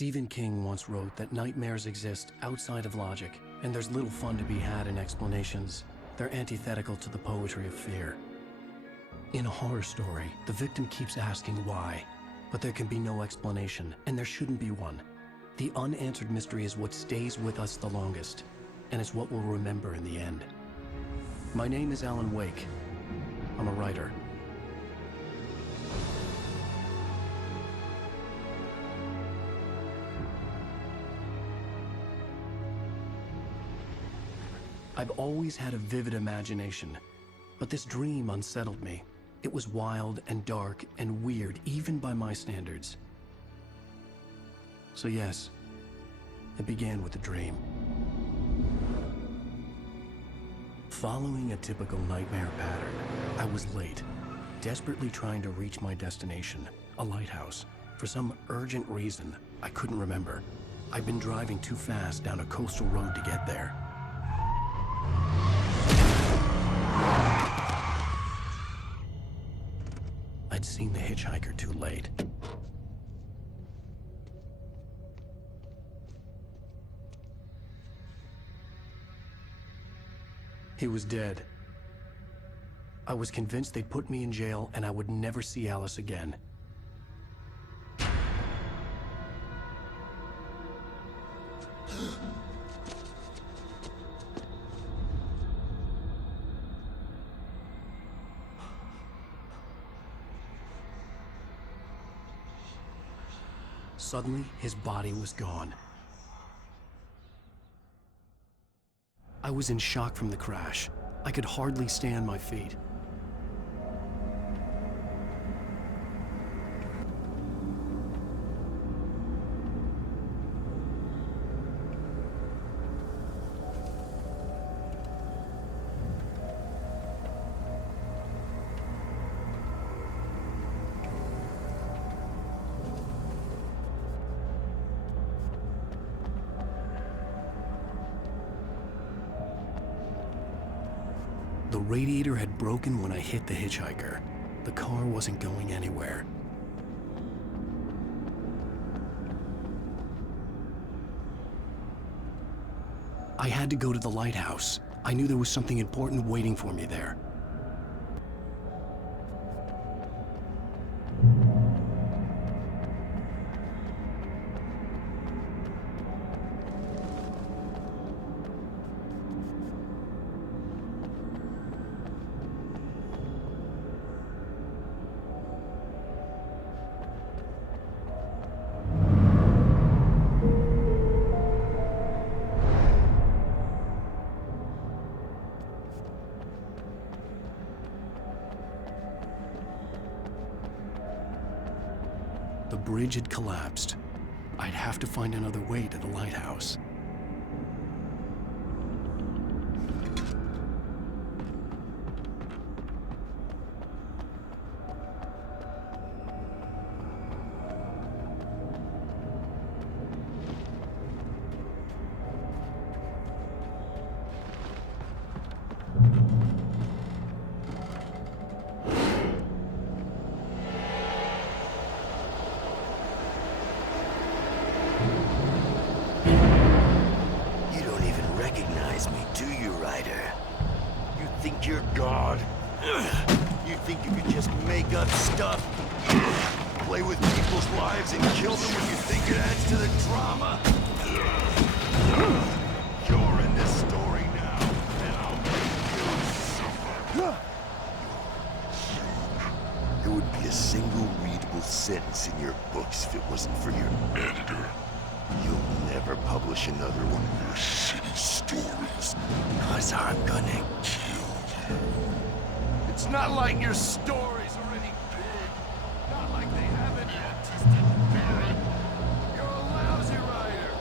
Stephen King once wrote that nightmares exist outside of logic, and there's little fun to be had in explanations. They're antithetical to the poetry of fear. In a horror story, the victim keeps asking why, but there can be no explanation, and there shouldn't be one. The unanswered mystery is what stays with us the longest, and it's what we'll remember in the end. My name is Alanwake. I'm a writer. I've always had a vivid imagination, but this dream unsettled me. It was wild and dark and weird, even by my standards. So yes, it began with a dream. Following a typical nightmare pattern, I was late, desperately trying to reach my destination, a lighthouse. For some urgent reason, I couldn't remember. I'd been driving too fast down a coastal road to get there. I'd seen the hitchhiker too late. He was dead. I was convinced they'd put me in jail and I would never see Alice again. Suddenly, his body was gone. I was in shock from the crash. I could hardly stay on my feet. The radiator had broken when I hit the hitchhiker. The car wasn't going anywhere. I had to go to the lighthouse. I knew there was something important waiting for me there. The bridge had collapsed. I'd have to find another way to the lighthouse. You're God. You think you can just make up stuff? Play with people's lives and kill them when you think it adds to the drama? You're in this story now, and I'll make you suffer. There would be a single readable sentence in your books if it wasn't for your editor. You'll never publish another one of your shitty stories. 'Cause I'm gonna kill you. It's not like your story's already big. Not like they haven't artistic merit. You're a lousy writer.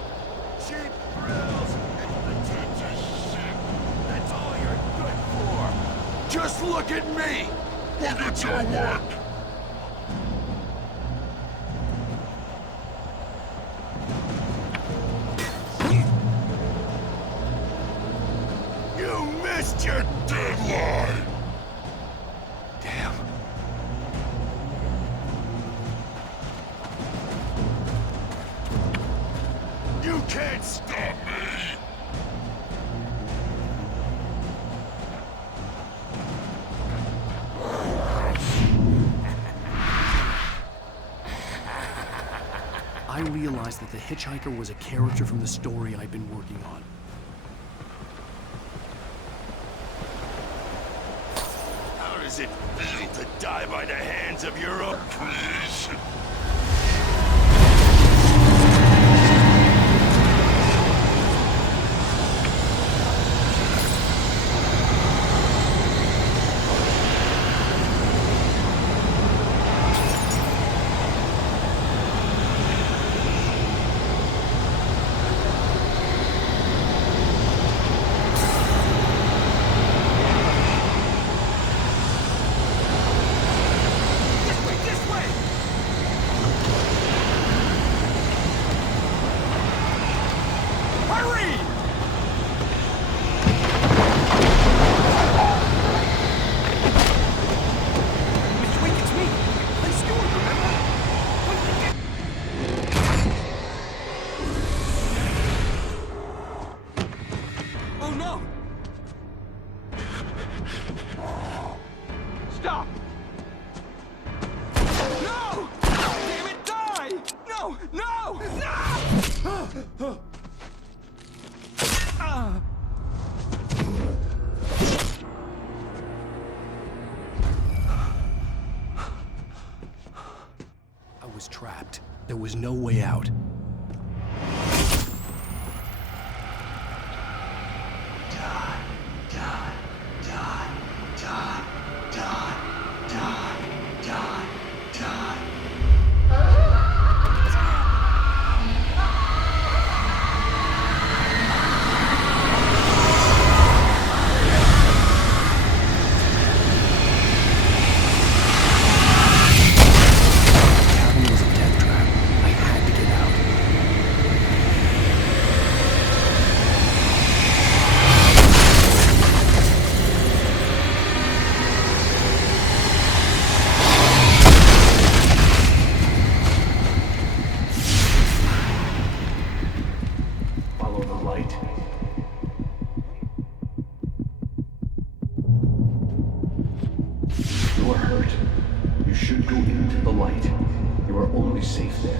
Cheap thrills and pretentious shit. That's all you're good for. Just look at me. Look at your work. Missed your deadline! Damn. can't stop me! I realized that the hitchhiker was a character from the story I'd been working on. How does it feel to die by the hands of your own creation? Stop! No! Damn it, die! No! No! No! I was trapped. There was no way out. You are hurt. You should go into the light. You are only safe there.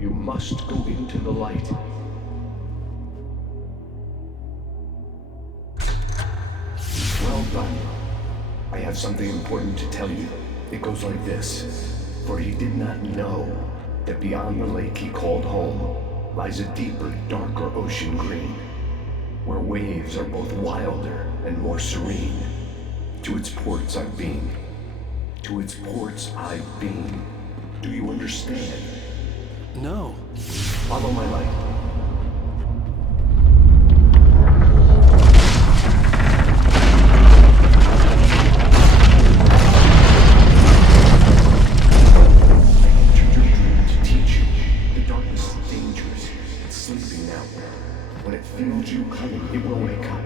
You must go into the light. Well done. I have something important to tell you. It goes like this. For he did not know that beyond the lake he called home lies a deeper, darker ocean green, where waves are both wilder and more serene. To its ports I've been. To its ports I've been. Do you understand? No. Follow my light. It will wake up.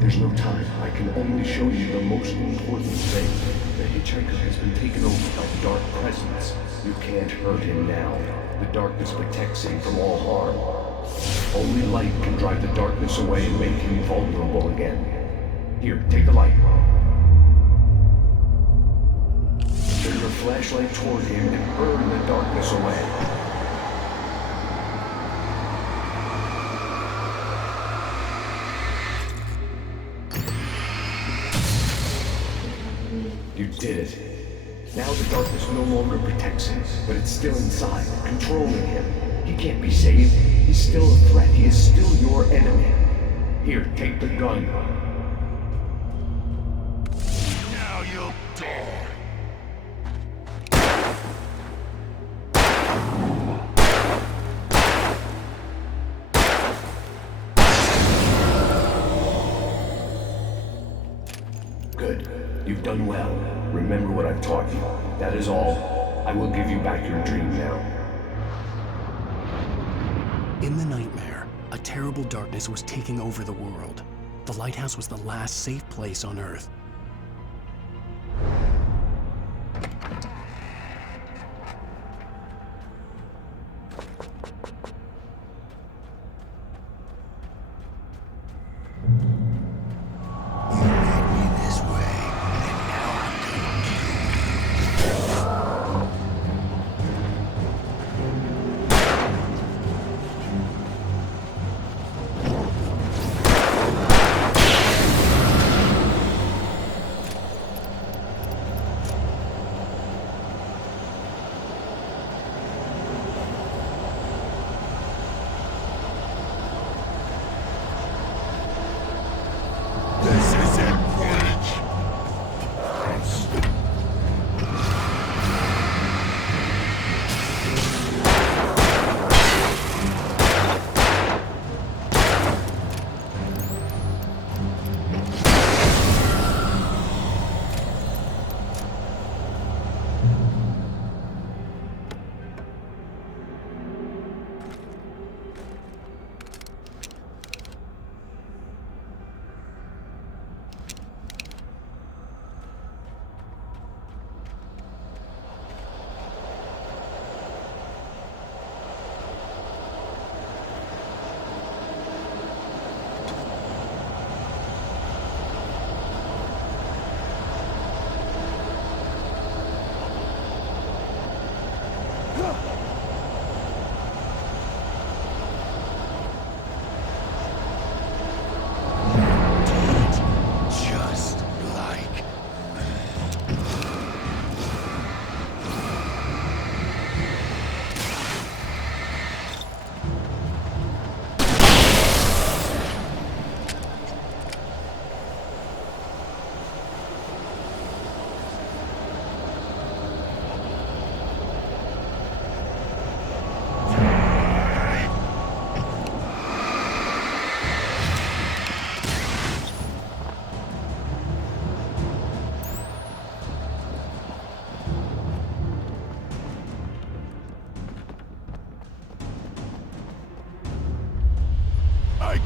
There's no time. I can only show you the most important thing. The hitchhiker has been taken over by the dark presence. You can't hurt him now. The darkness protects him from all harm. Only light can drive the darkness away and make him vulnerable again. Here, take the light. Turn your flashlight toward him and burn the darkness away. You did it. Now the darkness no longer protects him, but it's still inside, controlling him. He can't be saved. He's still a threat. He is still your enemy. Here, take the gun. Now you'll die. Good. You've done well. Remember what I've taught you. That is all. I will give you back your dream now. In the nightmare, a terrible darkness was taking over the world. The lighthouse was the last safe place on Earth.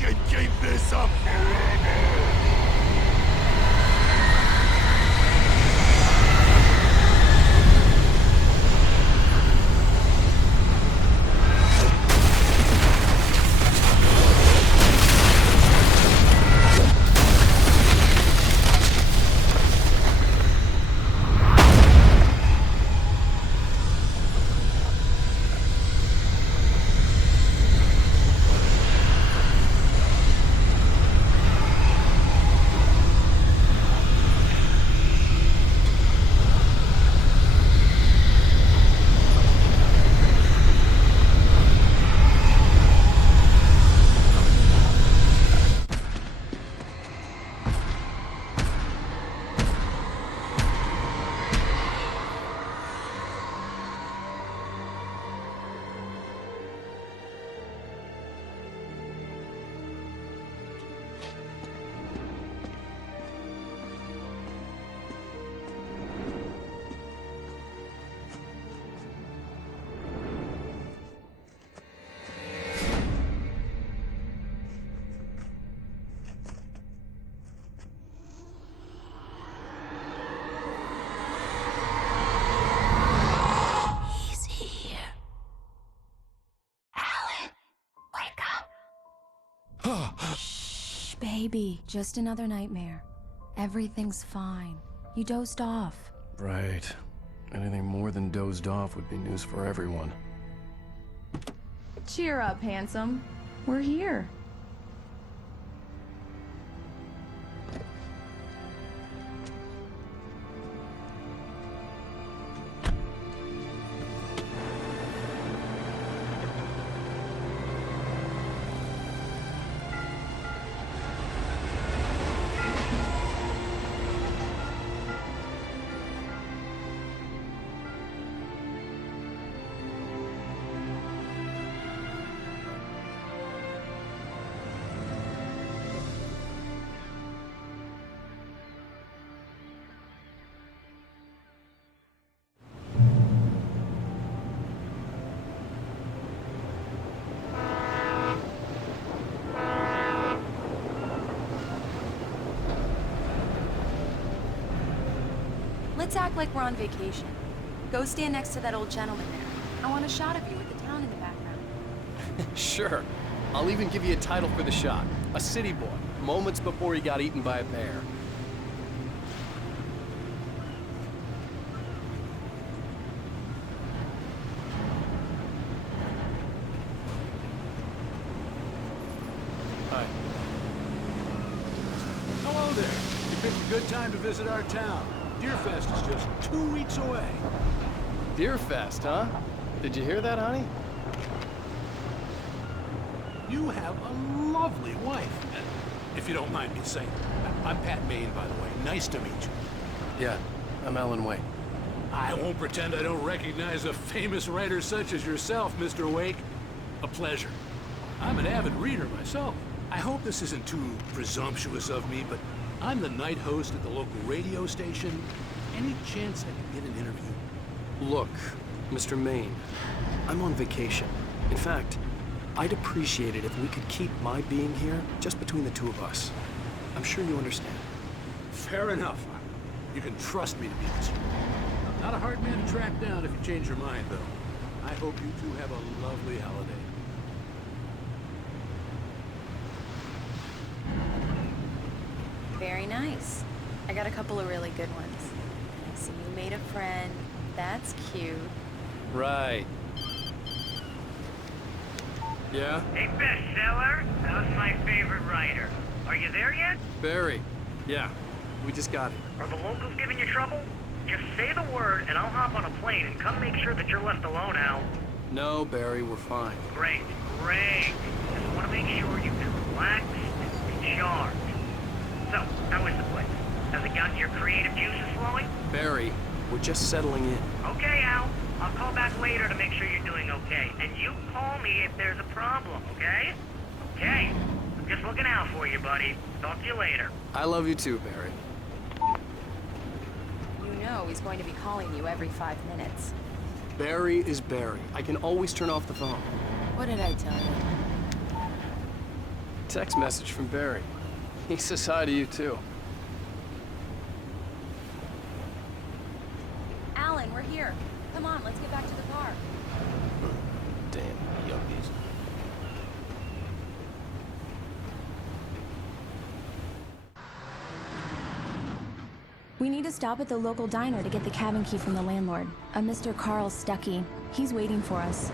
can keep this up forever! Shh, baby. Just another nightmare. Everything's fine. You dozed off. Right. Anything more than dozed off would be news for everyone. Cheer up, handsome. We're here. Let's act like we're on vacation. Go stand next to that old gentleman there. I want a shot of you with the town in the background. Sure. I'll even give you a title for the shot. A city boy, moments before he got eaten by a bear. Hi. Hello there. You picked a good time to visit our town. Deerfest is just 2 weeks away. Deerfest, huh? Did you hear that, honey? You have a lovely wife. If you don't mind me saying. I'm Pat Maine, by the way. Nice to meet you. Yeah, I'm Alanwake. I won't pretend I don't recognize a famous writer such as yourself, Mr. Wake. A pleasure. I'm an avid reader myself. I hope this isn't too presumptuous of me, but I'm the night host at the local radio station. Any chance I can get an interview? Look, Mr. Maine, I'm on vacation. In fact, I'd appreciate it if we could keep my being here just between the two of us. I'm sure you understand. Fair enough. You can trust me to be this. Not a hard man to track down if you change your mind, though. I hope you two have a lovely holiday. Very nice. I got a couple of really good ones. I see you made a friend. That's cute. Right. Yeah? Hey, bestseller, how's my favorite writer? Are you there yet? Barry. Yeah. We just got here. Are the locals giving you trouble? Just say the word and I'll hop on a plane and come make sure that you're left alone, Al. No, Barry, we're fine. Great, great. Just want to make sure you've been relaxed and charged. So, how is the place? Has it gotten your creative juices flowing? Barry, we're just settling in. Okay, Al. I'll call back later to make sure you're doing okay. And you call me if there's a problem, okay? Okay. I'm just looking out for you, buddy. Talk to you later. I love you too, Barry. You know he's going to be calling you every 5 minutes. Barry is Barry. I can always turn off the phone. What did I tell you? text message from Barry. He says hi to you, too. Alan, we're here. Come on, let's get back to the car. Damn yuppies. We need to stop at the local diner to get the cabin key from the landlord, a Mr. Carl Stuckey. He's waiting for us.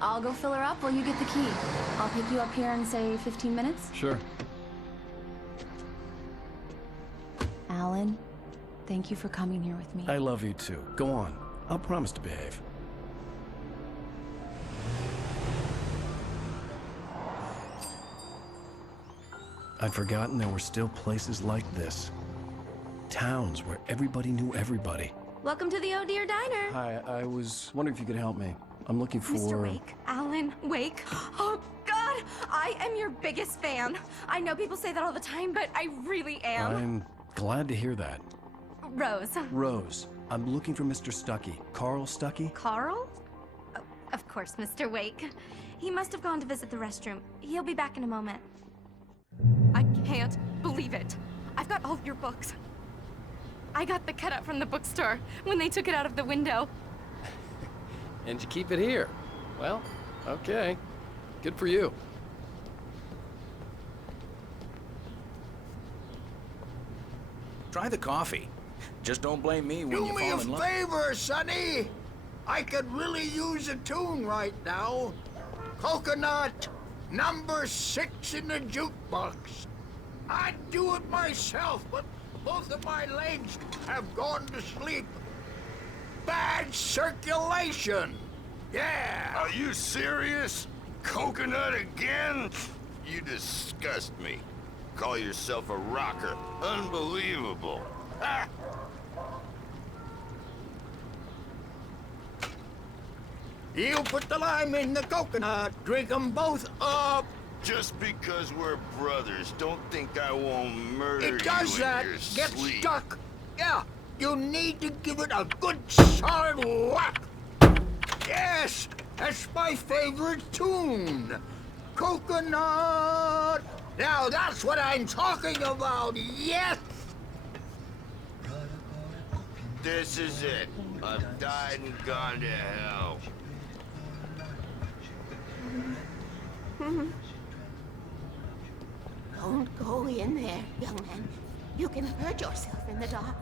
I'll go fill her up while you get the key. I'll pick you up here in, say, 15 minutes? Sure. Alan, thank you for coming here with me. I love you too. Go on. I'll promise to behave. I'd forgotten there were still places like this. Towns where everybody knew everybody. Welcome to the Oh Dear Diner. Hi, I was wondering if you could help me. I'm looking for... Mr. Wake, Alan Wake. Oh, God, I am your biggest fan. I know people say that all the time, but I really am. I'm glad to hear that. Rose. Rose, I'm looking for Mr. Stuckey. Carl Stuckey? Carl? Oh, of course, Mr. Wake. He must have gone to visit the restroom. He'll be back in a moment. I can't believe it. I've got all of your books. I got the cutout from the bookstore when they took it out of the window. And you keep it here. Well, okay. Good for you. Try the coffee. Just don't blame me when you fall in love. Do me a favor, Sonny. I could really use a tune right now. Coconut, number 6 in the jukebox. I'd do it myself, but both of my legs have gone to sleep. Bad circulation. Yeah. Are you serious? Coconut again? You disgust me. Call yourself a rocker. Unbelievable. Ha! You put the lime in the coconut. Drink them both up. Just because we're brothers, don't think I won't murder you It does in that. your Get sleep. stuck. Yeah. You need to give it a good solid whack. Yes, that's my favorite tune. Coconut. Now that's what I'm talking about. Yes. This is it. I've died and gone to hell. Don't go in there, young man. You can hurt yourself in the dark.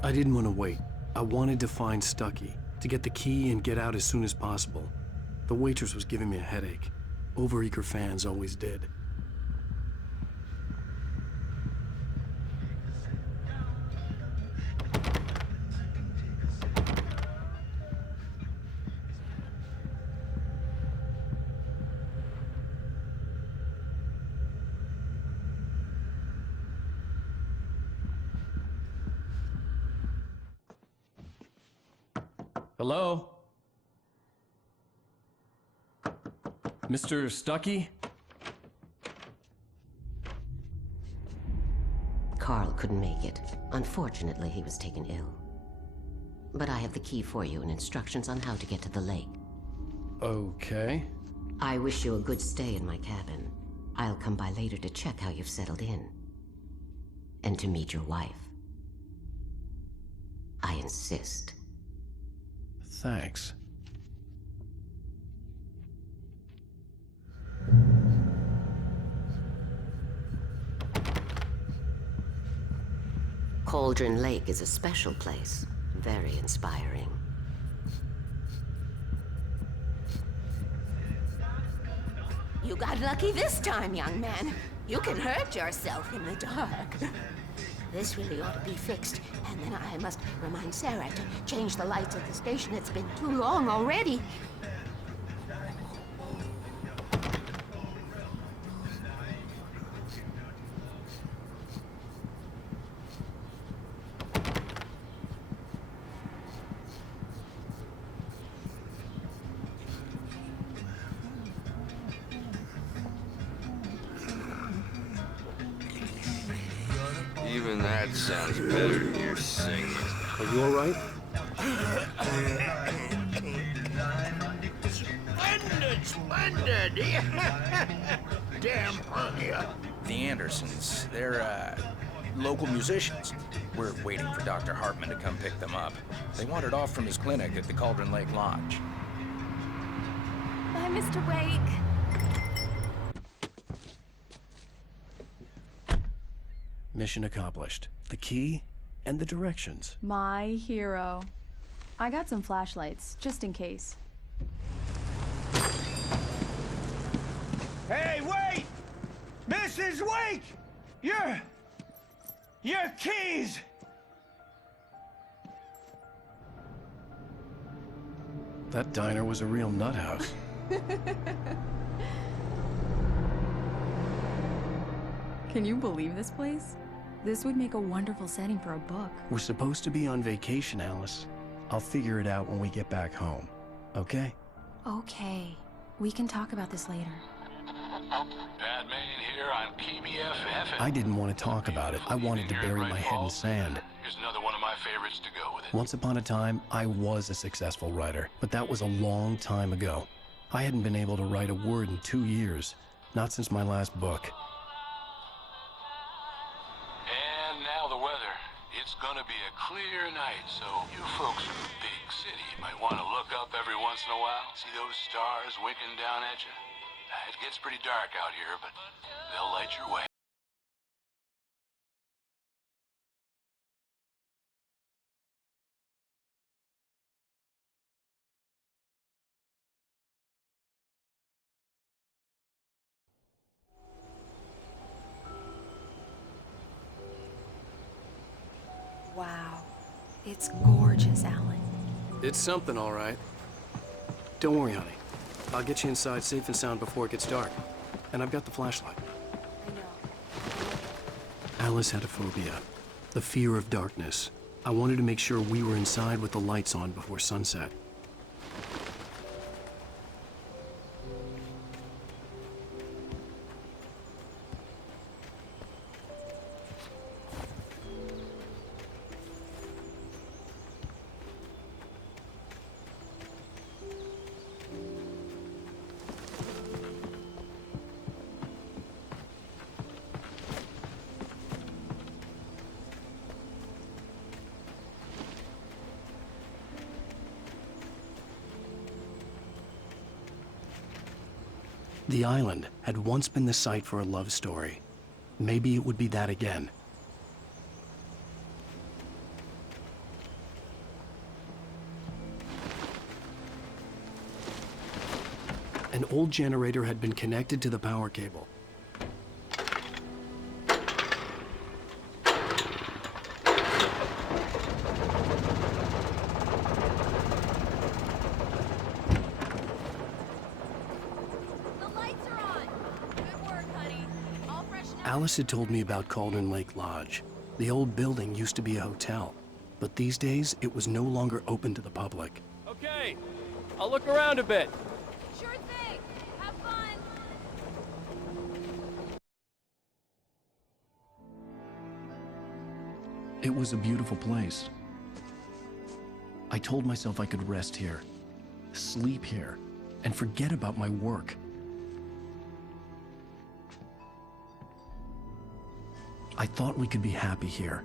I didn't want to wait. I wanted to find Stuckey, to get the key and get out as soon as possible. The waitress was giving me a headache. Overeager fans always did. Hello? Mr. Stuckey? Carl couldn't make it. Unfortunately, he was taken ill. But I have the key for you and instructions on how to get to the lake. Okay. I wish you a good stay in my cabin. I'll come by later to check how you've settled in. And to meet your wife. I insist. Thanks. Cauldron Lake is a special place. Very inspiring. You got lucky this time, young man. You can hurt yourself in the dark. This really ought to be fixed, and then I must remind Sarah to change the lights at the station. It's been too long already. Even that sounds better than your singing. Are you all right? Splendid, splendid. Splendid! Damn punk, yeah. The Andersons, they're, local musicians. We're waiting for Dr. Hartman to come pick them up. They wandered off from his clinic at the Cauldron Lake Lodge. Bye, Mr. Wake. Mission accomplished. The key and the directions. My hero. I got some flashlights, just in case. Hey, wait! Mrs. Wake! Your keys! That diner was a real nut house. Can you believe this place? This would make a wonderful setting for a book. We're supposed to be on vacation, Alice. I'll figure it out when we get back home. Okay? Okay. We can talk about this later. Batman here on PBFF. I didn't want to talk about it. I wanted to bury my head in sand. Here's another one of my favorites to go with it. Once upon a time, I was a successful writer, but that was a long time ago. I hadn't been able to write a word in 2 years. Not since my last book. And now the weather. It's gonna be a clear night, so you folks in the big city might want to look up every once in a while. See those stars winking down at you? It gets pretty dark out here, but they'll light your way. Wow. It's gorgeous, Alan. It's something, all right. Don't worry, honey. I'll get you inside safe and sound before it gets dark. And I've got the flashlight. I know. Alice had a phobia. The fear of darkness. I wanted to make sure we were inside with the lights on before sunset. The island had once been the site for a love story. Maybe it would be that again. An old generator had been connected to the power cable. Alice had told me about Cauldron Lake Lodge. The old building used to be a hotel, but these days it was no longer open to the public. Okay, I'll look around a bit. Sure thing. Have fun. It was a beautiful place. I told myself I could rest here, sleep here, and forget about my work. I thought we could be happy here.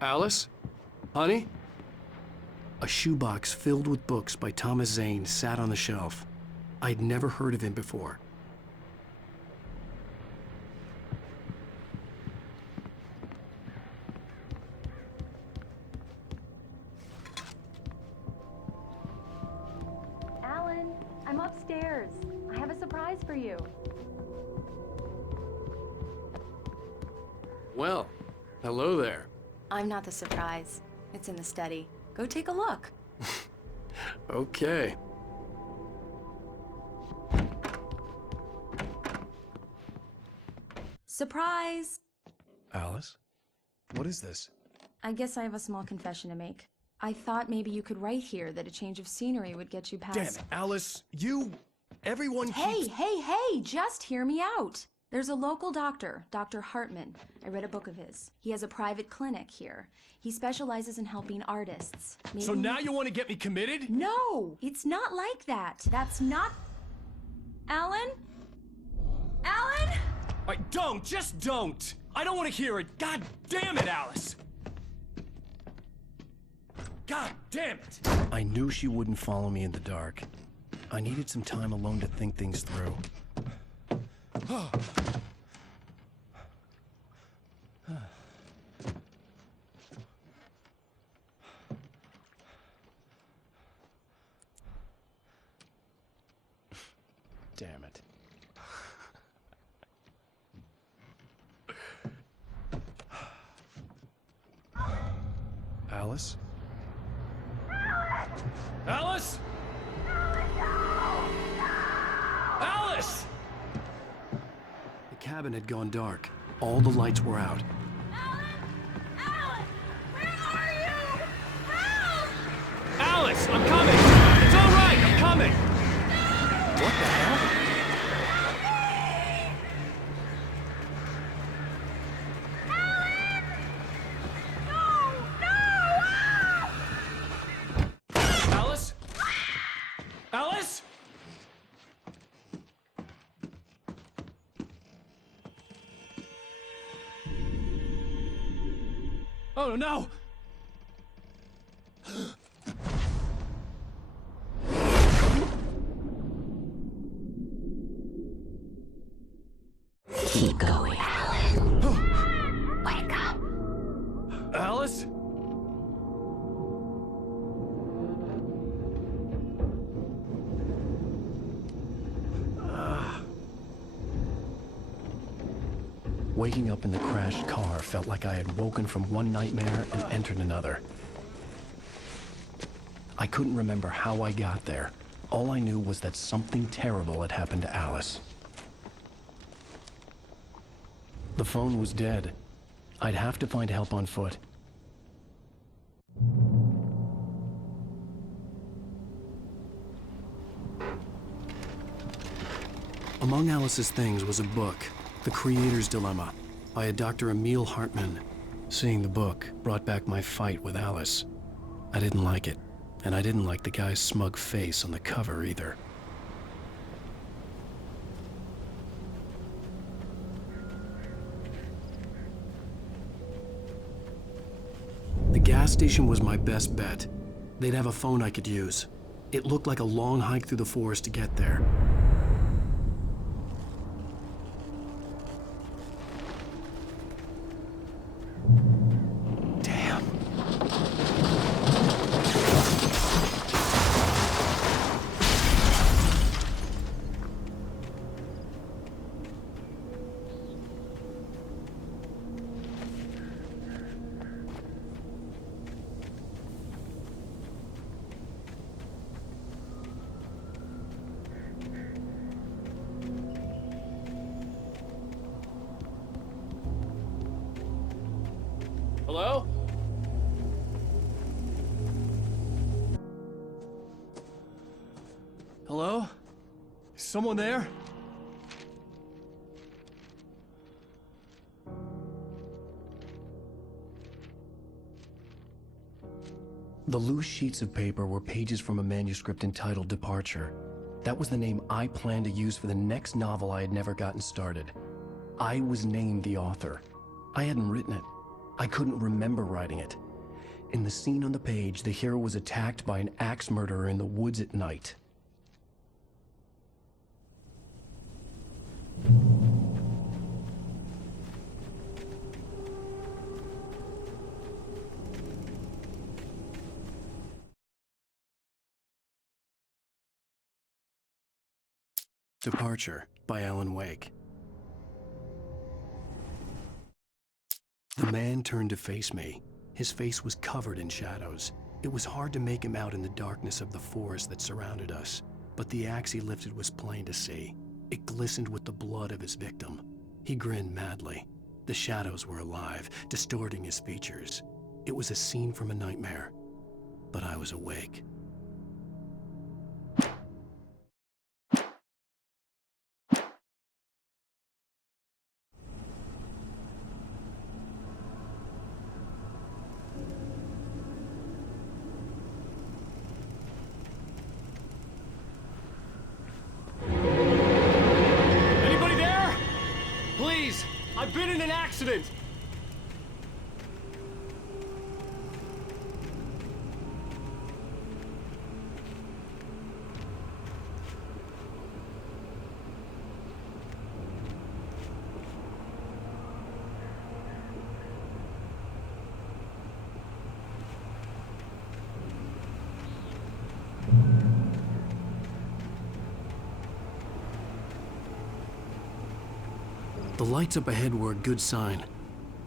Alice? Honey? A shoebox filled with books by Thomas Zane sat on the shelf. I'd never heard of him before. Alan, I'm upstairs. I have a surprise for you. Well, hello there. I'm not the surprise. It's in the study. Go take a look. Okay. Surprise! Alice? What is this? I guess I have a small confession to make. I thought maybe you could write here that a change of scenery would get you past... Damn it, Alice! Everyone keeps... Hey! Just hear me out! There's a local doctor, Dr. Hartman. I read a book of his. He has a private clinic here. He specializes in helping artists. Maybe... So now you want to get me committed? No! It's not like that. That's not... Alan? Alan? Just don't! I don't want to hear it! God damn it, Alice! God damn it! I knew she wouldn't follow me in the dark. I needed some time alone to think things through. Damn it. Alice? Alice? Alice! The cabin had gone dark. All the lights were out. Alice, I'm coming! It's all right, I'm coming! What the hell? Alice? Alice? Oh no! Keep going, Alan. Wake up. Alice? Waking up in the crashed car felt like I had woken from one nightmare and entered another. I couldn't remember how I got there. All I knew was that something terrible had happened to Alice. The phone was dead. I'd have to find help on foot. Among Alice's things was a book, The Creator's Dilemma, by a Dr. Emil Hartman. Seeing the book brought back my fight with Alice. I didn't like it, and I didn't like the guy's smug face on the cover either. The gas station was my best bet. They'd have a phone I could use. It looked like a long hike through the forest to get there. Hello? Hello? Is someone there? The loose sheets of paper were pages from a manuscript entitled Departure. That was the name I planned to use for the next novel I had never gotten started. I was named the author. I hadn't written it. I couldn't remember writing it. In the scene on the page, the hero was attacked by an axe murderer in the woods at night. Departure by Alanwake. The man turned to face me. His face was covered in shadows. It was hard to make him out in the darkness of the forest that surrounded us, but the axe he lifted was plain to see. It glistened with the blood of his victim. He grinned madly. The shadows were alive, distorting his features. It was a scene from a nightmare, but I was awake. Anybody there? Please, I've been in an accident. The lights up ahead were a good sign.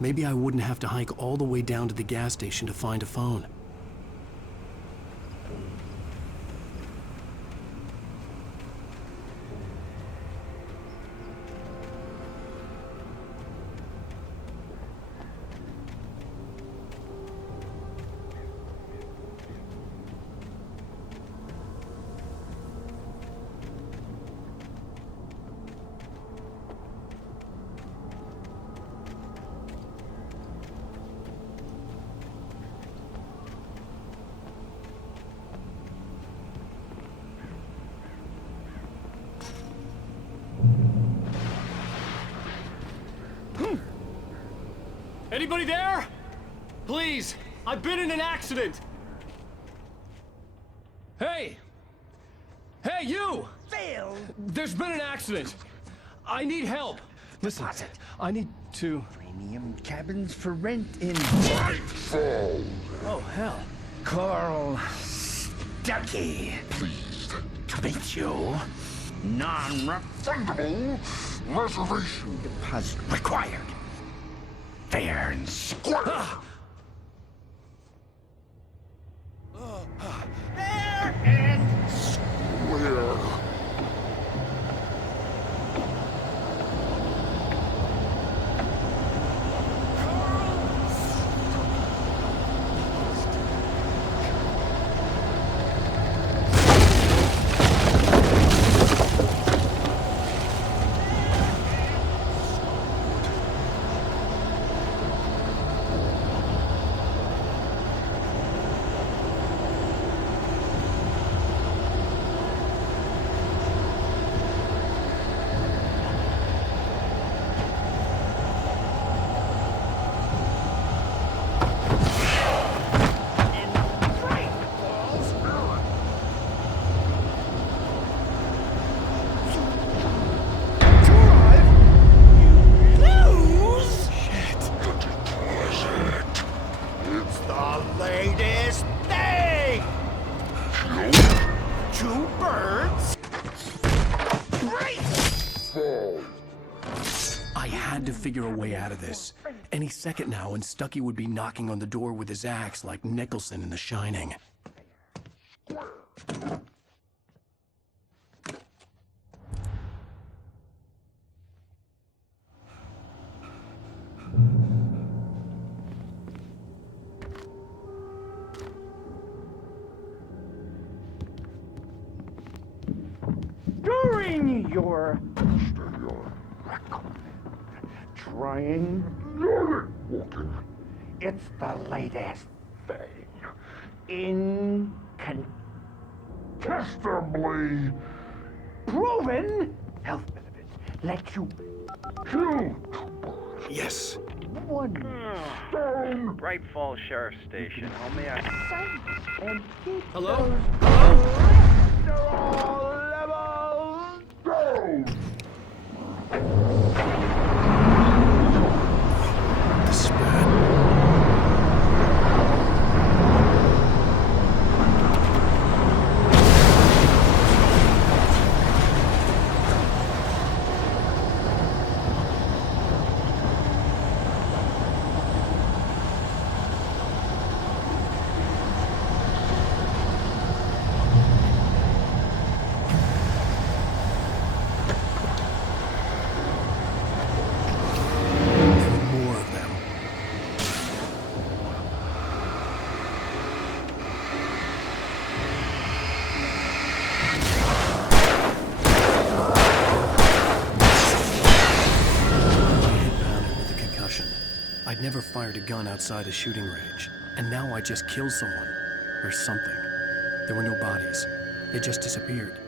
Maybe I wouldn't have to hike all the way down to the gas station to find a phone. Anybody there? Please, I've been in an accident. Hey! Hey, you! Phil! There's been an accident. I need help. Listen, I need to... Premium cabins for rent in... Nightfall! Oh, hell. Carl Stuckey. Pleased To meet you. Non-refundable reservation deposit required. Fair and square. Fair and square. Figure a way out of this. Any second now, and Stuckey would be knocking on the door with his axe like Nicholson in The Shining. During your trying walking. It's the latest thing. Incontestably proven health benefits let you kill. Yes. One stone. Bright Falls Sheriff Station. How may I... And keep Hello? levels down. I'd never fired a gun outside a shooting range, and now I just killed someone. Or something. There were no bodies. They just disappeared.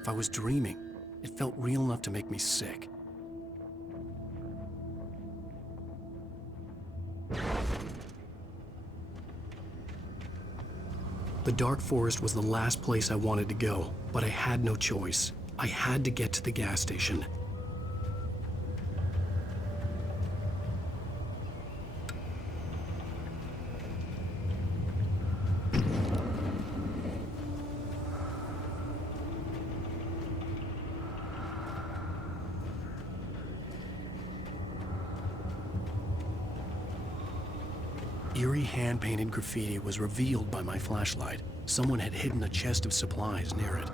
If I was dreaming, it felt real enough to make me sick. The dark forest was the last place I wanted to go, but I had no choice. I had to get to the gas station. Eerie hand-painted graffiti was revealed by my flashlight. Someone had hidden a chest of supplies near it.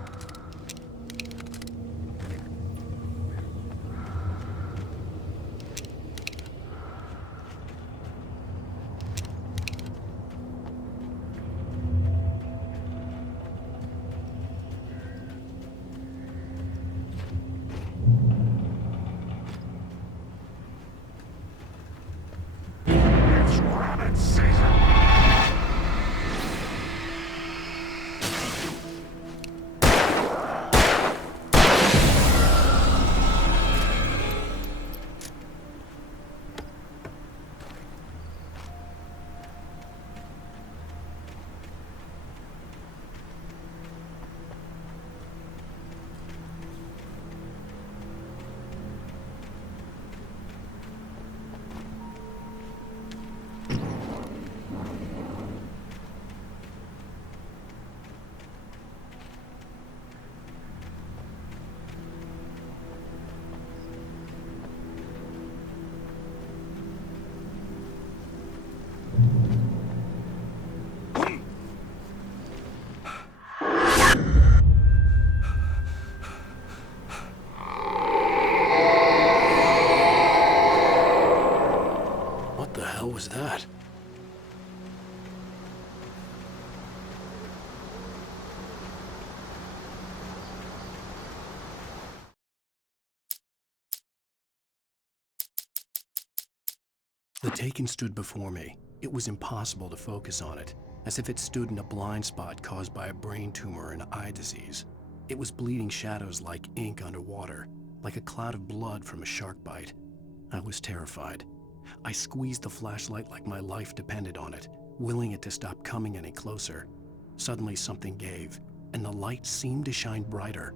Was that? The Taken stood before me. It was impossible to focus on it, as if it stood in a blind spot caused by a brain tumor and eye disease. It was bleeding shadows like ink underwater, like a cloud of blood from a shark bite. I was terrified. I squeezed the flashlight like my life depended on it, willing it to stop coming any closer. Suddenly something gave, and the light seemed to shine brighter.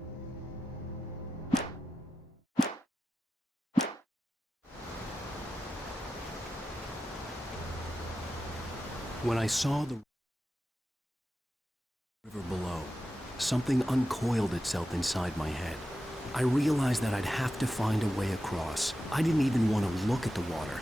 When I saw the river below, something uncoiled itself inside my head. I realized that I'd have to find a way across. I didn't even want to look at the water.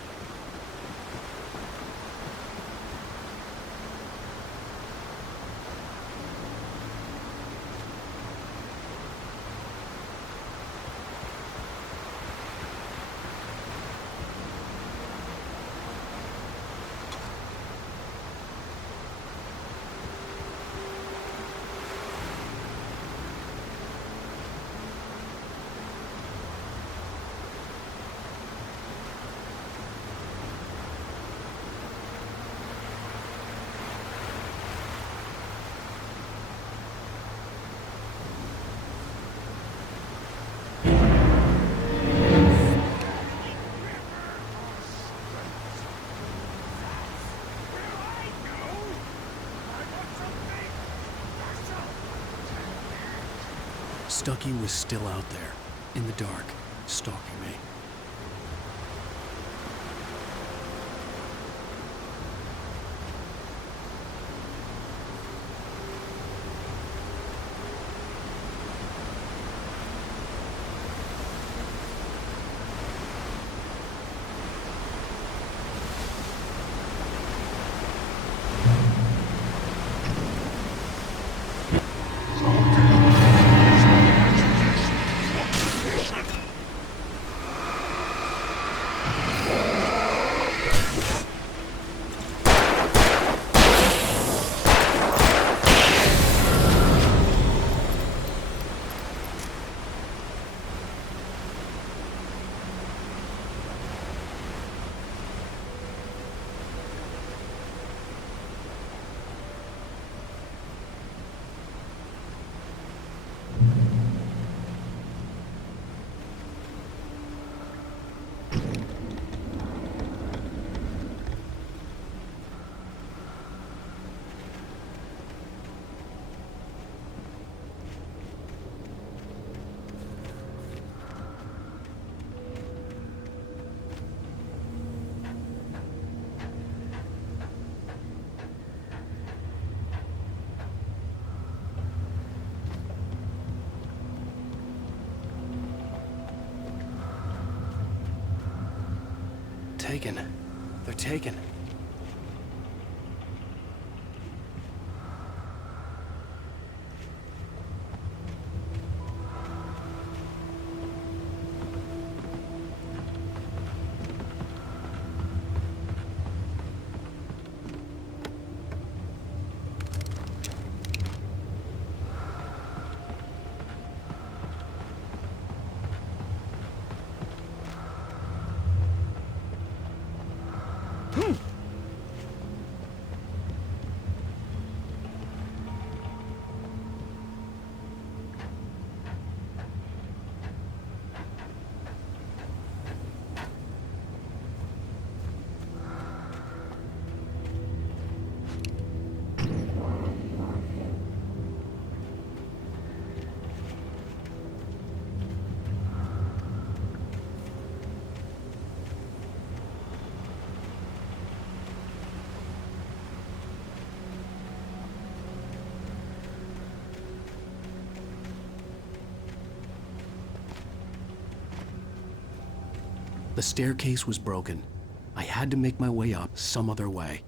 Stucky was still out there, in the dark, stalking me. taken. They're taken. The staircase was broken. I had to make my way up some other way.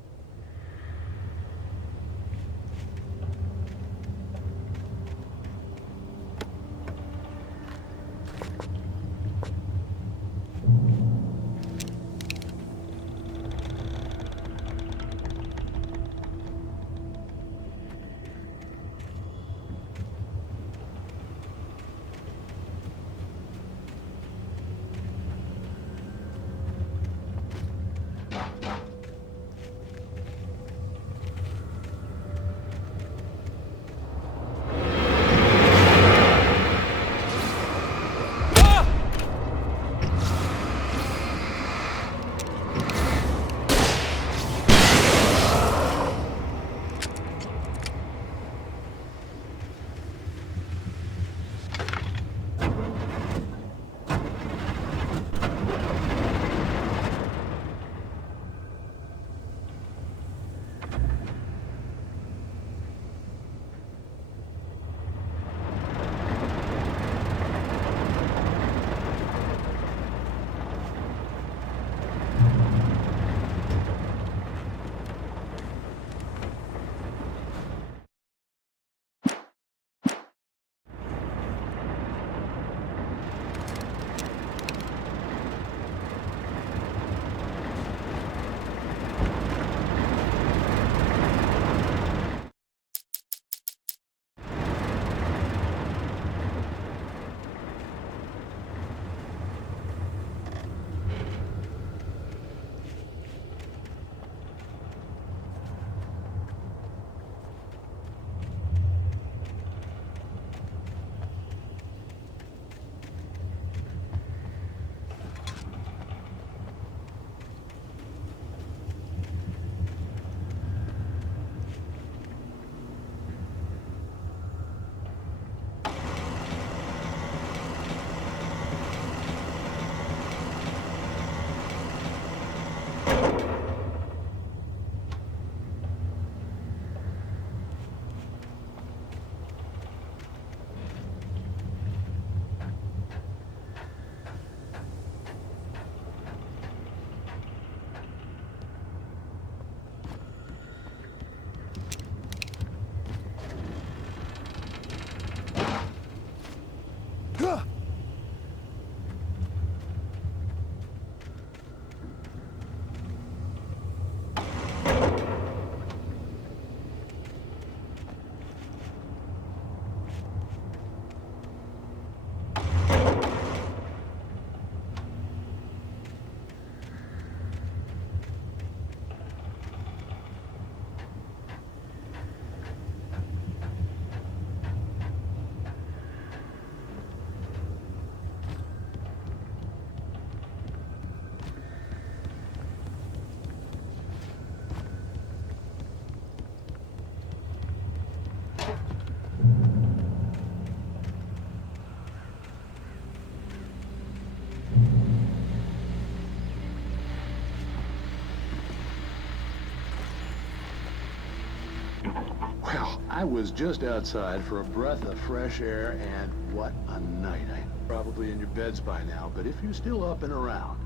Well, I was just outside for a breath of fresh air, and what a night. I'm probably in your beds by now, but if you're still up and around,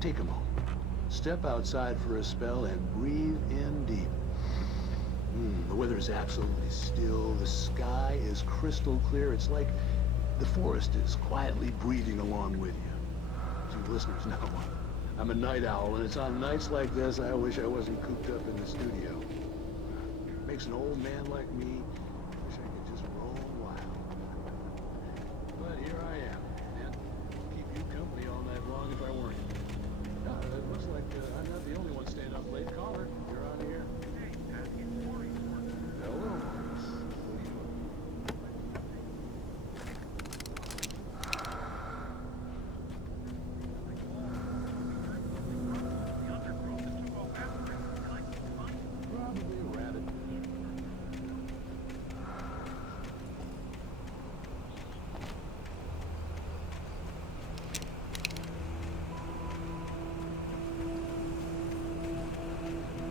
take a moment. Step outside for a spell and breathe in deep. The weather is absolutely still. The sky is crystal clear. It's like the forest is quietly breathing along with you. To you listeners, no. I'm a night owl, and it's on nights like this I wish I wasn't cooped up in the studio. Makes an old man like me wish I could just roam wild. But here I am, and keep you company all night long if I weren't. No, it looks like I'm not the only one staying up late. Caller, you're out of here. Hello, Marcus. What are you doing? Probably a rabbit.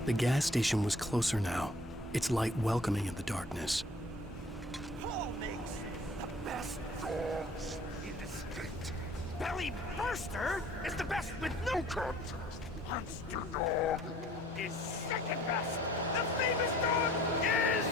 The gas station was closer now, its light welcoming in the darkness. Paul makes the best dogs in the state. Belly Burster is the best with no contest. Monster Dog is second best. The famous dog is...